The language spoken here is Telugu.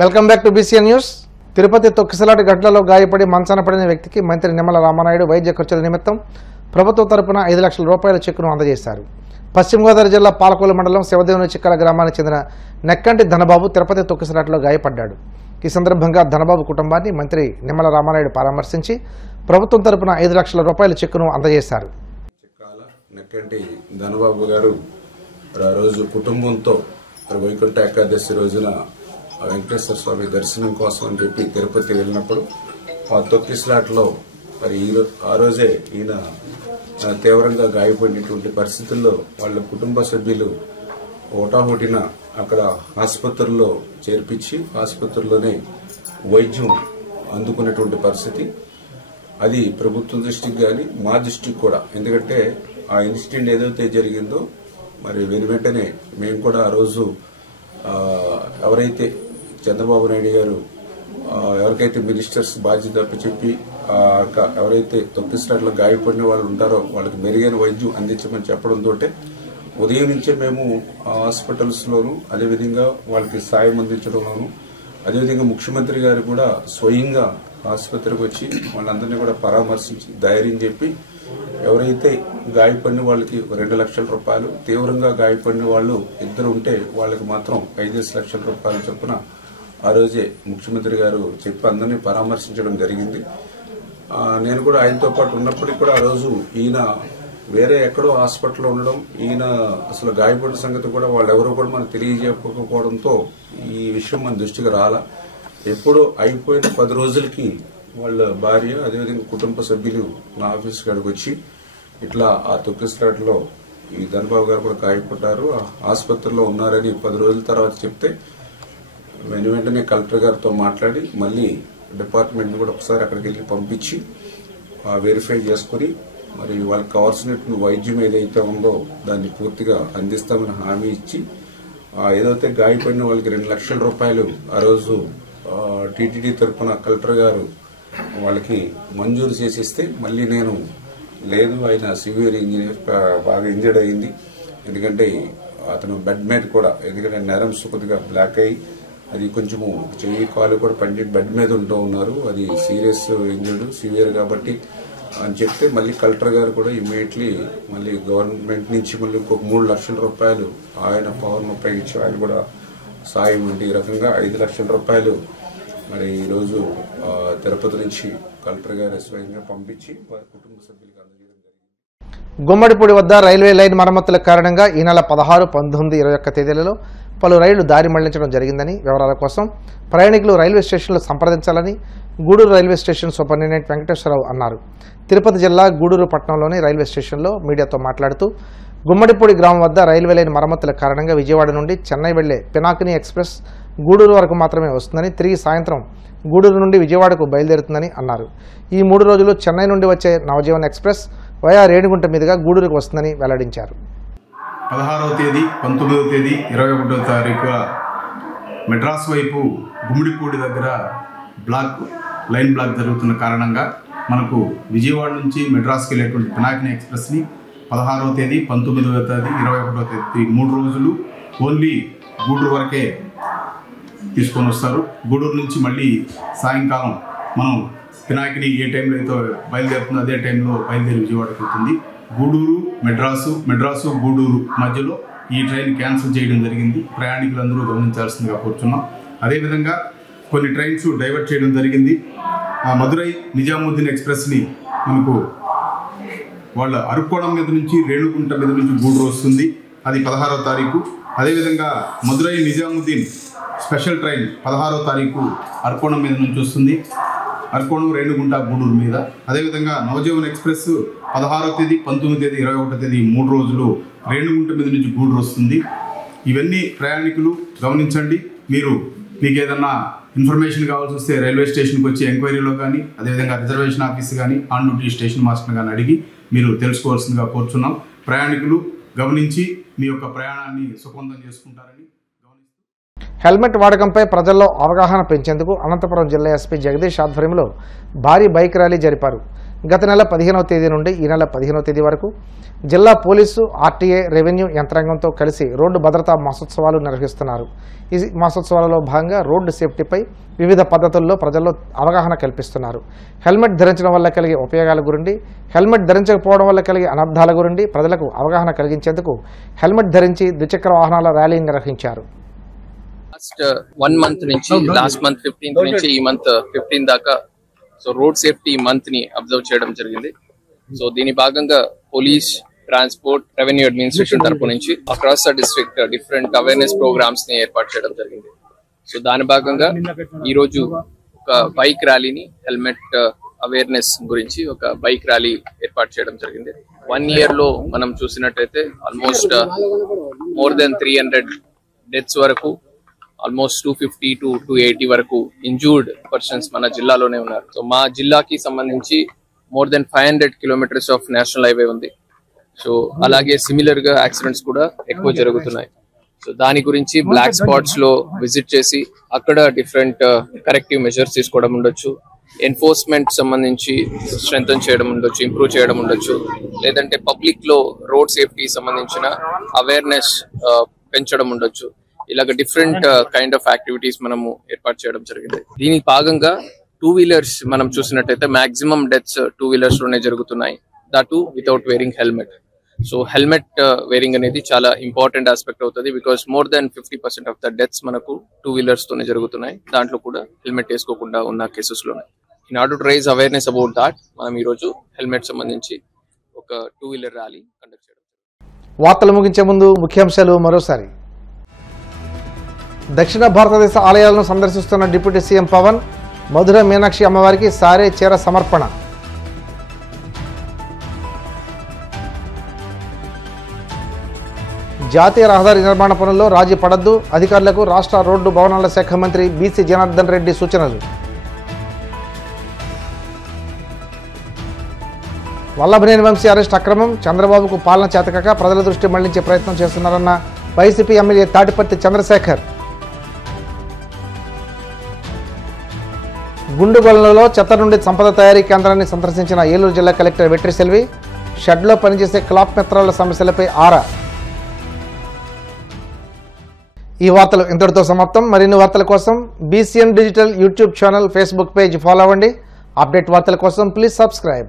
Welcome back to BCN news. Tirupati తొక్కిసలాట ఘటనలో గాయపడి మంచాన పడిన వ్యక్తికి మంత్రి నిమ్మల రామానాయుడు వైద్య ఖర్చుల నిమిత్తం ప్రభుత్వం తరపున 5 లక్షల రూపాయల చెక్కును అందజేశారు. పశ్చిమ గోదావరి జిల్లా పాలకొల్లు మండలం శివదేవుని చిక్కల గ్రామానికి చెందిన నెక్కంటి ధనబాబు తిరుపతి తొక్కిసలాటలో గాయపడ్డాడు. ఈ సందర్భంగా ధనబాబు కుటుంబాన్ని మంత్రి నిమ్మల రామానాయుడు పరామర్శించి ప్రభుత్వం తరపున 5 లక్షల రూపాయల చెక్కును అందజేశారు. నెక్కంటి ధనబాబు గారు రోజు కుటుంబంతో వైకుంఠ ఏకాదశి రోజున వెంకటేశ్వర స్వామి దర్శనం కోసం అని చెప్పి తిరుపతి వెళ్ళినప్పుడు ఆ తొక్కిసలాటలో మరి ఆ రోజే ఈయన తీవ్రంగా గాయపడినటువంటి పరిస్థితుల్లో వాళ్ళ కుటుంబ సభ్యులు హోటాహోటిన అక్కడ ఆసుపత్రుల్లో చేర్పించి ఆసుపత్రిలోనే వైద్యం అందుకున్నటువంటి పరిస్థితి. అది ప్రభుత్వం దృష్టికి కానీ మా దృష్టికి కూడా, ఎందుకంటే ఆ ఇన్సిడెంట్ ఏదైతే జరిగిందో మరి వెంటనే మేము కూడా ఆ రోజు ఎవరైతే చంద్రబాబు నాయుడు గారు ఎవరికైతే మినిస్టర్స్ బాధ్యత చెప్పి ఎవరైతే తొక్కిసలాటలో గాయపడిన వాళ్ళు ఉంటారో వాళ్ళకి మెరుగైన వైద్యం అందించమని చెప్పడంతో ఉదయం నుంచే మేము హాస్పిటల్స్ లోను అదేవిధంగా వాళ్ళకి సాయం అందించడంలోను, అదేవిధంగా ముఖ్యమంత్రి గారు కూడా స్వయంగా ఆసుపత్రికి వచ్చి వాళ్ళందరినీ కూడా పరామర్శించి ధైర్యం చెప్పి ఎవరైతే గాయపడిన వాళ్ళకి 2 లక్షల రూపాయలు, తీవ్రంగా గాయపడిన వాళ్ళు 2 ఉంటే వాళ్ళకి మాత్రం 5 లక్షల రూపాయలు చొప్పున ఆ రోజే ముఖ్యమంత్రి గారు చెప్పి అందరినీ పరామర్శించడం జరిగింది. నేను కూడా ఆయనతో పాటు ఉన్నప్పటికీ కూడా ఆ రోజు ఈయన వేరే ఎక్కడో హాస్పిటల్లో ఉండడం, ఈయన అసలు గాయపడిన సంగతి కూడా వాళ్ళెవరూ కూడా మనకు తెలియజేయకపోవడంతో ఈ విషయం మన దృష్టికి రాలా. ఎప్పుడో అయిపోయిన 10 రోజులకి వాళ్ళ భార్య అదేవిధంగా కుటుంబ సభ్యులు నా ఆఫీస్ కాడికి వచ్చి ఇట్లా ఆ తొక్కిసలాటలో ఈ ధనబాబు గారు కూడా గాయపడ్డారు, ఆసుపత్రిలో ఉన్నారని 10 రోజుల తర్వాత చెప్తే వెంటనే కలెక్టర్ గారితో మాట్లాడి మళ్లీ డిపార్ట్మెంట్ కూడా ఒకసారి అక్కడికి వెళ్లి పంపించి వెరిఫై చేసుకుని మరి వాళ్ళకి కావాల్సినటువంటి వైద్యం ఏదైతే ఉందో దాన్ని పూర్తిగా అందిస్తామని హామీ ఇచ్చి ఏదైతే గాయపడిన వాళ్ళకి 2 లక్షల రూపాయలు ఆ రోజు టీటీడీ తరఫున కలెక్టర్ గారు వాళ్ళకి మంజూరు చేసిస్తే మళ్లీ నేను లేదు ఆయన సివియర్ ఇంజనీర్ బాగా ఇంజర్డ్ అయింది, ఎందుకంటే అతను బెడ్ మీద కూడా, ఎందుకంటే నరమ్స్ కొద్దిగా బ్లాక్ అయ్యి అది కొంచెము చెయ్యి కాలు కూడా పండి బెడ్ మీద ఉంటూ ఉన్నారు, అది సీరియస్ ఇంజర్డ్ సివియర్ కాబట్టి అని చెప్తే మళ్ళీ కలెక్టర్ గారు కూడా ఇమ్మీడియట్లీ మళ్ళీ గవర్నమెంట్ నుంచి మళ్ళీ ఇంకొక 3 లక్షల రూపాయలు ఆయన పవర్ను ఉపయోగించి ఆయన కూడా సాయం ఉండి ఈ రకంగా 5 లక్షల రూపాయలు మరి ఈరోజు తిరుపతి నుంచి కలెక్టర్ గారు స్వయంగా పంపించి వారి కుటుంబ సభ్యులకు అందజేయడం జరిగింది. గుమ్మడిపూడి వద్ద రైల్వే లైన్ మరమ్మతుల కారణంగా ఈ నెల 16, 19, 21 తేదీలలో పలు రైళ్లు దారి మళ్లించడం జరిగిందని, వివరాల కోసం ప్రయాణికులు రైల్వే స్టేషన్లో సంప్రదించాలని Gudur railway station superintendent Venkateswararao అన్నారు. తిరుపతి జిల్లా గూడూరు పట్టణంలోని రైల్వే స్టేషన్లో మీడియాతో మాట్లాడుతూ గుమ్మడిపూడి గ్రామం వద్ద రైల్వే లైన్ మరమ్మతుల కారణంగా విజయవాడ నుండి చెన్నై వెళ్లే పినాకిని ఎక్స్ప్రెస్ గూడూరు వరకు మాత్రమే వస్తుందని, తిరిగి సాయంత్రం గూడూరు నుండి విజయవాడకు బయలుదేరుతుందని అన్నారు. ఈ 3 రోజులు చెన్నై నుండి వచ్చే నవజీవన్ ఎక్స్ప్రెస్ వయా రేణిగుంట మీదుగా గూడూరుకు వస్తుందని వెల్లడించారు. 16వ తేదీ, 19వ తేదీ, 21వ తారీఖు మెడ్రాస్ వైపు గుమ్మిడిపూడి దగ్గర లైన్ బ్లాక్ జరుగుతున్న కారణంగా మనకు విజయవాడ నుంచి మెడ్రాస్కి వెళ్ళేటువంటి పినాకిని ఎక్స్ప్రెస్ని 16వ తేదీ, 19వ తేదీ, 21వ తేదీ 3 రోజులు ఓన్లీ గూడూరు వరకే తీసుకొని వస్తారు. గూడూరు నుంచి మళ్ళీ సాయంకాలం మనం పినాకిని ఏ టైంలో అయితే బయలుదేరుతుందో అదే టైంలో బయలుదేరి విజయవాడకి వెళ్తుంది. గూడూరు మెడ్రాసు గూడూరు మధ్యలో ఈ ట్రైన్ క్యాన్సిల్ చేయడం జరిగింది. ప్రయాణికులందరూ గమనించాల్సిందిగా కోరుతున్నాం. అదేవిధంగా కొన్ని ట్రైన్స్ డైవర్ట్ చేయడం జరిగింది. మదురై నిజాముద్దీన్ ఎక్స్ప్రెస్ని మనకు వాళ్ళ అరుక్కోణం మీద నుంచి రేణుగుంట మీద నుంచి గూడూరు వస్తుంది, అది 16వ తారీఖు. అదేవిధంగా మదురై నిజాముద్దీన్ స్పెషల్ ట్రైన్ 16వ తారీఖు అరుక్కోణం మీద నుంచి వస్తుంది, అరుక్కోణం రేణుగుంట గూడూరు మీద. అదేవిధంగా నవజీవన్ ఎక్స్ప్రెస్ 16వ తేదీ, 19వ తేదీ, 21వ తేదీ 3 రోజులు రేణుగుంట మీద నుంచి గూడూరు వస్తుంది. ఇవన్నీ ప్రయాణికులు గమనించండి. మీకు ఏదన్నా ఇన్ఫర్మేషన్ కావాల్సి వస్తే రైల్వే స్టేషన్కి వచ్చి ఎంక్వైరీలో కానీ, అదేవిధంగా రిజర్వేషన్ ఆఫీస్ కానీ, ఆన్ డ్యూటీ స్టేషన్ మాస్టర్ కానీ అడిగి మీరు తెలుసుకోవాల్సిందిగా కోరుచున్నాం. ప్రయాణికులు గమనించి మీ యొక్క ప్రయాణాన్ని సుఖవంతం చేసుకుంటారని గమనిస్తూ హెల్మెట్ వాడకంపై ప్రజల్లో అవగాహన పెంచేందుకు అనంతపురం జిల్లా ఎస్పీ జగదీష్ ఆధ్వర్యంలో భారీ బైక్ ర్యాలీ జరిపారు. గత నెల 15వ తేదీ నుండి ఈ నెల 15వ తేదీ వరకు జిల్లా పోలీసు, ఆర్టీఏ, రెవెన్యూ యంత్రాంగంతో కలిసి రోడ్డు భద్రతా మాసోత్సవాలు నిర్వహిస్తున్నారు. ఈ మాసోత్సవాలలో భాగంగా రోడ్డు సేఫ్టీపై వివిధ పద్ధతుల్లో ప్రజల్లో అవగాహన కల్పిస్తున్నారు. హెల్మెట్ ధరించడం వల్ల కలిగే ఉపయోగాల గురించి, హెల్మెట్ ధరించకపోవడం వల్ల కలిగే అనర్థాల గురించి ప్రజలకు అవగాహన కలిగించేందుకు హెల్మెట్ ధరించి ద్విచక్ర వాహనాల ర్యాలీ నిర్వహించారు. లాస్ట్ 1 మంత్ నుంచి లాస్ట్ మంత్ 15th నుంచి ఈ మంత్ 15 దాకా సో రోడ్ సేఫ్టీ మంత్ ని అబ్జర్వ్ చేయడం జరిగింది. సో దీని భాగంగా పోలీస్, ట్రాన్స్పోర్ట్, రెవెన్యూ అడ్మినిస్ట్రేషన్ తరపు నుంచి across the district different awareness programmes ని ఏర్పాటు చేయడం జరిగింది. సో దాని భాగంగా ఈ రోజు ఒక బైక్ ర్యాలీని, హెల్మెట్ అవేర్నెస్ గురించి ఒక బైక్ ర్యాలీ ఏర్పాటు చేయడం జరిగింది. 1 year లో మనం చూసినట్టయితే ఆల్మోస్ట్ మోర్ దెన్ 300 డెత్స్ వరకు, ఆల్మోస్ట్ 250 to 280 వరకు ఇంజూర్డ్ పర్సన్స్ మన జిల్లాలోనే ఉన్నారు. సో మా జిల్లాకి సంబంధించి more than 500 kilometers of national highway ఉంది. సో అలాగే సిమిలర్ గా యాక్సిడెంట్స్ కూడా ఎక్కువ జరుగుతున్నాయి. సో దాని గురించి బ్లాక్ స్పాట్స్ లో విజిట్ చేసి అక్కడ డిఫరెంట్ కరెక్టివ్ మెజర్స్ తీసుకోవడం ఉండొచ్చు, ఎన్ఫోర్స్మెంట్ సంబంధించి స్ట్రెంథన్ చేయడం ఉండొచ్చు, ఇంప్రూవ్ చేయడం ఉండొచ్చు, లేదంటే పబ్లిక్ లో రోడ్ సేఫ్టీ సంబంధించిన అవేర్నెస్ పెంచడం ఉండొచ్చు. ఇలాగ డిఫరెంట్ కైండ్ ఆఫ్ యాక్టివిటీస్ మనము ఏర్పాటు చేయడం జరిగింది. దీనికి భాగంగా 2-wheelers మనం చూసినట్టయితే మాక్సిమం డెత్స్ 2-wheelers లోనే జరుగుతున్నాయి, that without wearing helmet. So helmet wearing అనేది చాలా ఇంపార్టెంట్ ఆస్పెక్ట్ అవుతుంది. Because more than 50% of the deaths మనకు 2-wheelers తోనే జరుగుతున్నాయి. దాంట్లో కూడా హెల్మెట్ వేసుకోకుండా ఉన్న కేసెస్ లోనే. In order to raise awareness about that మనం ఈ రోజు హెల్మెట్ సంబంధించి ఒక 2-wheeler ర్యాలీ కండక్ట్ చేయడం. వార్తలు ముగించే ముందు ముఖ్యాంశాలు మరోసారి. దక్షిణ భారతదేశ ఆలయాలను సందర్శిస్తున్న డిప్యూటీ సీఎం పవన్, మధుర మీనాక్షి అమ్మవారికి సారే చీర సమర్పణ. జాతీయ రహదారి నిర్మాణ పనుల్లో రాజీ పడద్దు, అధికారులకు రాష్ట్ర రోడ్డు భవనాల శాఖ మంత్రి బీసీ జనార్దన్ రెడ్డి సూచనలు. వల్లభనేని వంశీ అరెస్ట్ అక్రమం, చంద్రబాబుకు పాలన చేతకాక ప్రజల దృష్టి మళ్లించే ప్రయత్నం చేస్తున్నారన్న వైసీపీ ఎమ్మెల్యే తాటిపర్తి చంద్రశేఖర్. గుండుగొల్లలో చెత్త నుండి సంపద తయారీ కేంద్రాన్ని సందర్శించిన ఏలూరు జిల్లా కలెక్టర్ వెట్రి సెల్వి, షెడ్లో పనిచేసే క్లాప్ మిత్రాల సమస్యలపై ఆరా. ఈ వార్తలు ఇంతటితో సమాప్తం. మరిన్ని వార్తల కోసం BCN digital YouTube channel, Facebook page follow అవ్వండి. అప్డేట్ వార్తల కోసం ప్లీజ్ సబ్స్క్రైబ్.